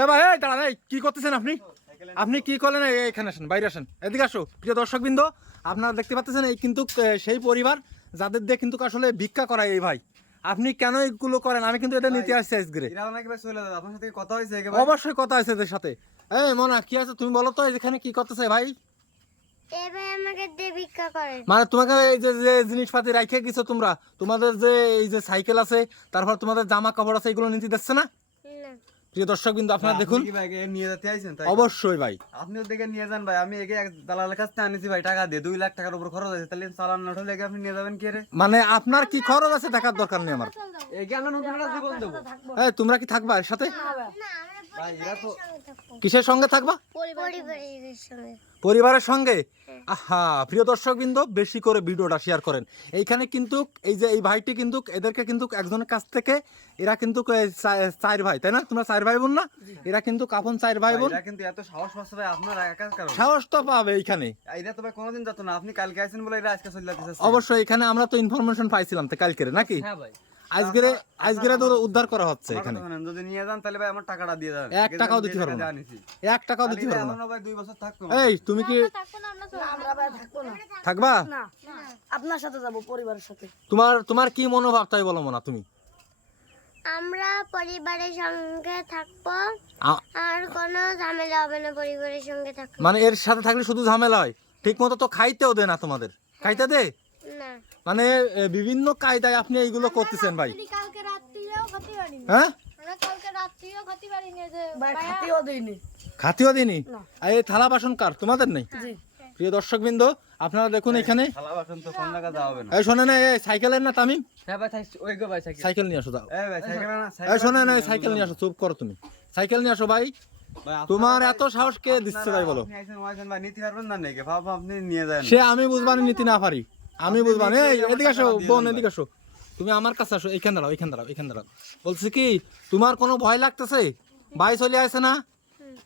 এ ভাই এই দাঁড়ান, এই কি করতেছেন আপনি? আপনি কি করলেন? এখানে আসেন, বাইরে আসেন, এদিকে আসো। প্রিয় দর্শকবৃন্দ, আপনারা দেখতে পাচ্ছেন এই কিন্তু সেই পরিবার যাদের দিয়ে কিন্তু আসলে ভিক্ষা করায় এই ভাই। আপনি কেন এগুলো করেন? আমি কিন্তু এটা নিতে আসছি আজকে। অবশ্যই কথা আছে এদের সাথে। এই মনা, কি আছে তুমি বলো তো, এখানে কি করতেছে ভাই? মানে তোমাকে এই যে যে জিনিসপাতি রাখে গেছো তোমরা, তোমাদের যে এই যে সাইকেল আছে, তারপর তোমাদের জামা কাপড় আছে, এগুলো নিতে দিচ্ছে না? প্রিয় দর্শক কিন্তু আপনারা দেখুন, অবশ্যই ভাই আপনিও দেখে নিয়ে যান ভাই। আমি একে এক দালালের কাছ থেকে আনিছি ভাই, টাকা দিয়ে 2 লাখ টাকার উপর খরচ আছে। তাহলে চালান না হলে আপনি নিয়ে যাবেন কি রে? মানে আপনার কি খরচ আছে, টাকার দরকার নেই আমার। একে আমরা নতুন একটা জীবন দেবো এই তোমরা কি থাকবা এর সাথে? ভাই। এরা তো কিসের সঙ্গে থাকবা? পরিবারের সঙ্গে। আহা, প্রিয় দর্শকবৃন্দ, বেশি করে ভিডিওটা শেয়ার করেন। এইখানে কিন্তু এই যে এই ভাইটি কিন্তু এদেরকে কিন্তু একজনের কাছ থেকে, এরা কিন্তু চার ভাই, তাই না? তোমরা চার ভাই বোন না? এরা কিন্তু কাপন চার ভাই বোন। এরা কিন্তু এত সাহস পাচ্ছে ভাই আপনার একার কারণে। সাহস তো পাবে এইখানে। এরা তো ভাই কোনোদিন যেত না, আপনি কালকে আইছেন বলে এরা আজকে চলে যাচ্ছে। অবশ্যই এখানে আমরা তো ইনফরমেশন পাইছিলাম তো কালকের, নাকি? হ্যাঁ ভাই, আজকের তো উদ্ধার করা হচ্ছে এখানে। যদি নিয়ে যান তাহলে ভাই আমার টাকাটা দিয়ে দেন। 1 টাকাও দিতে পারবো না, 1 টাকাও দিতে পারবো না ভাই। 2 বছর থাকবো। এই তুমি কি আমরা ভাই থাকবো না। থাকবা? না, আপনার সাথে যাব, পরিবারের সাথে। তোমার কি মনোভাব তাই বলো মনা তুমি? আমরা পরিবারের সঙ্গে থাকবো, আর কোনো ঝামেলা হবে না পরিবারের সঙ্গে থাকলে। মানে এর সাথে থাকলে শুধু ঝামেলা হয়? ঠিক মতো তো খাইতেও দে না তোমাদের? খাইতে দে? না, মানে বিভিন্ন কায়দায় আপনি এইগুলো করতেছেন ভাই। কালকে রাত্রিও খেতে পারিনি। হ্যাঁ, আমরা কালকে রাত্রিও খেতে পারিনি যে ভাই খাতিও দেইনি। খাতিও দিনি। না। আর এই থালা বাসন কার? তোমাদের নেই? জি। প্রিয় দর্শকবৃন্দ, আপনারা দেখুন এখানে। থালা বাসন তো কোন টাকা দেওয়া হবে না। এই শোনেন, এই সাইকেলের না তামিম, হ্যাঁ ভাই, ওই গো ভাই সাইকেল। সাইকেল নিয়ে আসো দাও। এই ভাই সাইকেল না, এই শোনেন, এই সাইকেল নিয়ে আসো, চুপ করো তুমি। সাইকেল নিয়ে আসো ভাই। তোমার এত সাহস কে দিচ্ছে ভাই বলো? আপনি আইছেন ওয়াইছেন ভাই, নিতে পারবেন না নাকি? বাবা আপনি নিয়ে যান। সে আমি বুঝবানি নীতি না পারি, আমি বুঝবানি। এই এদিকে আসো বোন, এদিকে আসো। তুমি আমার কাছে আসো, এইখান দাঁড়াও, এইখান দাঁড়াও, এইখান দাঁড়াও। বলছি কি, তোমার কোনো ভয় লাগতেছে? ভাই চলে আসে না?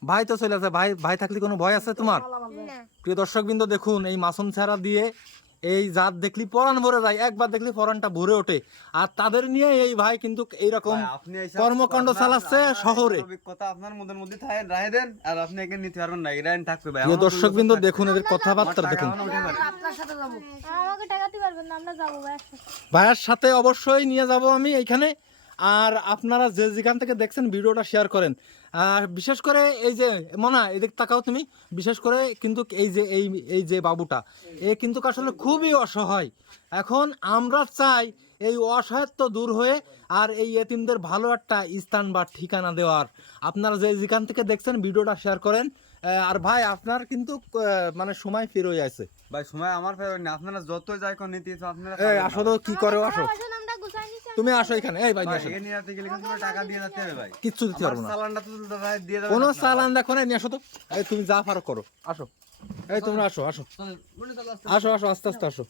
ভাই তো চলে আসে। ভাই থাকলে কোনো ভয় আছে তোমার? না। প্রিয় দর্শকবৃন্দ দেখুন, এই মাসুম ছাড়া দিয়ে এই জাত দেখলি পরাণ ভরে যায়, একবার দেখলি পরাণটা ভরে ওঠে। আর তাদের নিয়ে এই ভাই কিন্তু এইরকম ভাই, আপনি এইসব কর্মকাণ্ড আপনার- চালাচ্ছে আপনার শহরে। এই অভিজ্ঞতা আপনার মধ্যে মধ্যে থাকে, রায় দেন। আর আপনি একে নিতে পারবেন না, এরাই থাকবে ভাই। প্রিয় আমার দর্শকবৃন্দ দেখুন এদের কথাবার্তা দেখুন। আপনার সাথে যাব। আমাকে টাকাতে পারবেন না, আমরা যাবো ভাই একসাথে। ভাইয়ের সাথে অবশ্যই নিয়ে যাব আমি এইখানে। আর আপনারা যে যেখান থেকে দেখছেন ভিডিওটা শেয়ার করেন। আর বিশেষ করে এই যে মনা, এদিক তাকাও তুমি। বিশেষ করে কিন্তু এই যে বাবুটা, এ কিন্তু আসলে খুবই অসহায়। এখন আমরা চাই এই অসহায়ত্ব দূর হয়ে আর এই এতিমদের ভালো একটা স্থান বা ঠিকানা দেওয়ার। আপনারা যে যেখান থেকে দেখছেন ভিডিওটা শেয়ার করেন। আর ভাই আপনার কিন্তু মানে সময় ফিরে আছে ভাই। সময় আমার ফেরত না, আপনারা যত যাই কোন নীতি আপনারা এই আসো তো, কি করে আসো বাসন আমরা গুছাই নিছি। তুমি, আসো এখানে। এই ভাই নিয়ে আসো। একে নিয়ে আসতে গেলে কিন্তু টাকা দিয়ে যেতে হবে ভাই। কিচ্ছু দিতে পারবো না, চালানটা তো ভাই দিয়ে দেবেন কোনো আপনারা। চালান দেখো না। নিয়ে আসো তো। এই তুমি যা পারো করো, আসো। এই তোমরা আসো, আসো, আসো, আসো, আস্তে আস্তে আসো।